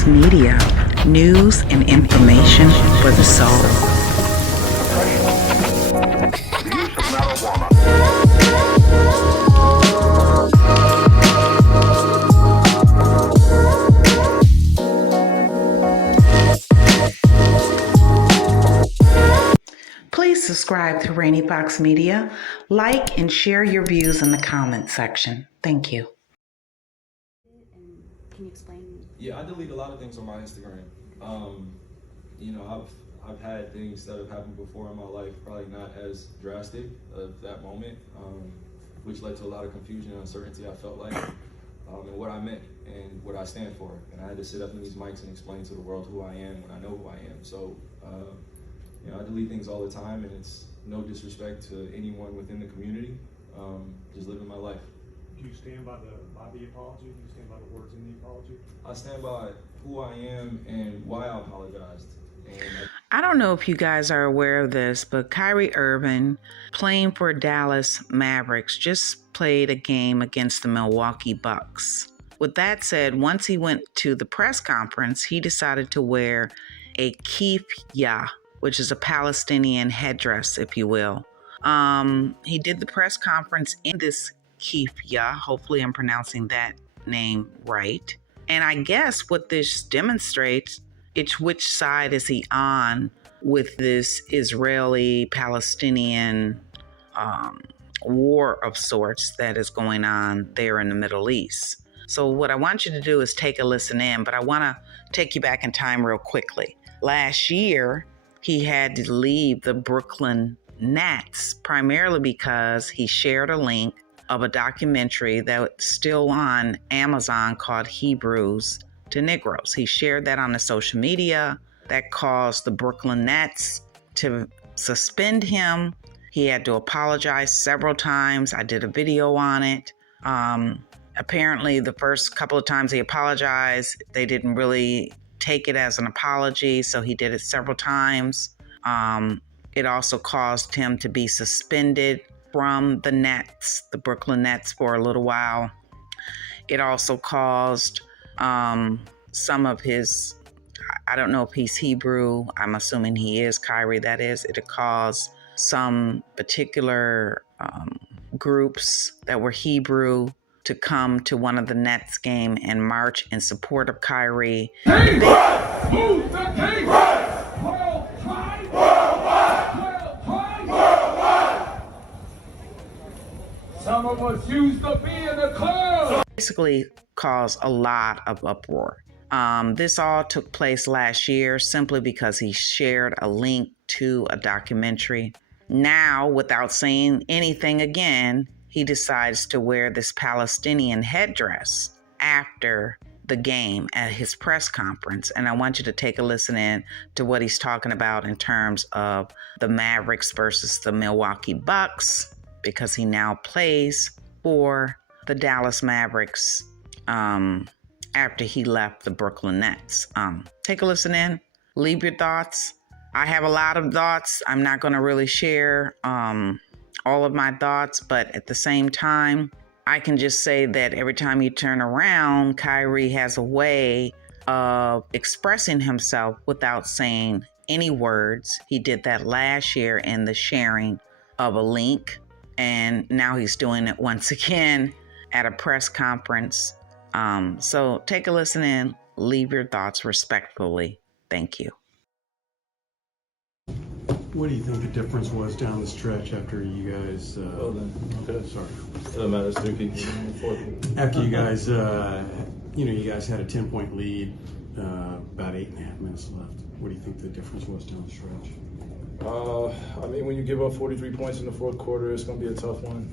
Bucks Media, news and information for the soul. Please subscribe to Rainy Box Media, like and share your views in the comment section. Thank you. Can you explain? Yeah, I delete a lot of things on my Instagram. I've had things that have happened before in my life, probably not as drastic of that moment, which led to a lot of confusion and uncertainty. I felt like, and what I meant and what I stand for, and I had to sit up in these mics and explain to the world who I am when I know who I am. So, I delete things all the time, and it's no disrespect to anyone within the community. Just living my life. Do you stand by the apology? Do you stand by the words in the apology? I stand by who I am and why I apologized. I don't know if you guys are aware of this, but Kyrie Irving, playing for Dallas Mavericks, just played a game against the Milwaukee Bucks. With that said, once he went to the press conference, he decided to wear a keffiyeh, which is a Palestinian headdress, if you will. He did the press conference in this keffiyeh. Hopefully I'm pronouncing that name right. And I guess what this demonstrates, it's which side is he on with this Israeli-Palestinian war of sorts that is going on there in the Middle East. So what I want you to do is take a listen in, but I want to take you back in time real quickly. Last year, he had to leave the Brooklyn Nets primarily because he shared a link of a documentary that's still on Amazon called Hebrews to Negroes. He shared that on the social media. That caused the Brooklyn Nets to suspend him. He had to apologize several times. I did a video on it. Apparently, the first couple of times he apologized, they didn't really take it as an apology, so he did it several times. It also caused him to be suspended from the Nets, the Brooklyn Nets, for a little while. It also caused some of his, I don't know if he's Hebrew, I'm assuming he is, Kyrie, that is. It caused some particular groups that were Hebrew to come to one of the Nets game and march in support of Kyrie. Move the game! Worldwide! Some of us used to be in the club! Basically caused a lot of uproar. This all took place last year simply because he shared a link to a documentary. Now, without saying anything again, he decides to wear this Palestinian headdress after the game at his press conference. And I want you to take a listen in to what he's talking about in terms of the Mavericks versus the Milwaukee Bucks, because he now plays for the Dallas Mavericks after he left the Brooklyn Nets. Take a listen in, leave your thoughts. I have a lot of thoughts. I'm not going to really share all of my thoughts, but at the same time, I can just say that every time you turn around, Kyrie has a way of expressing himself without saying any words. He did that last year in the sharing of a link, and now he's doing it once again at a press conference. So take a listen in, leave your thoughts respectfully. Thank you. What do you think the difference was down the stretch after you guys? Sorry. Doesn't matter. It's 3 people. After you guys, you guys had a 10-point lead, about 8.5 minutes left. What do you think the difference was down the stretch? When you give up 43 points in the fourth quarter, it's going to be a tough one.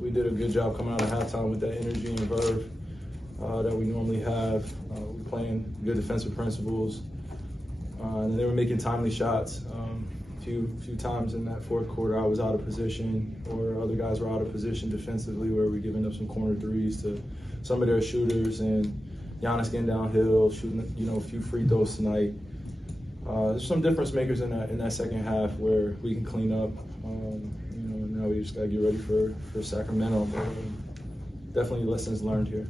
We did a good job coming out of halftime with that energy and verve that we normally have. We're playing good defensive principles, and they were making timely shots. Few times in that fourth quarter, I was out of position, or other guys were out of position defensively, where we're giving up some corner threes to some of their shooters, and Giannis getting downhill, shooting a few free throws tonight. There's some difference makers in that second half where we can clean up. Now we just gotta get ready for Sacramento. But definitely lessons learned here.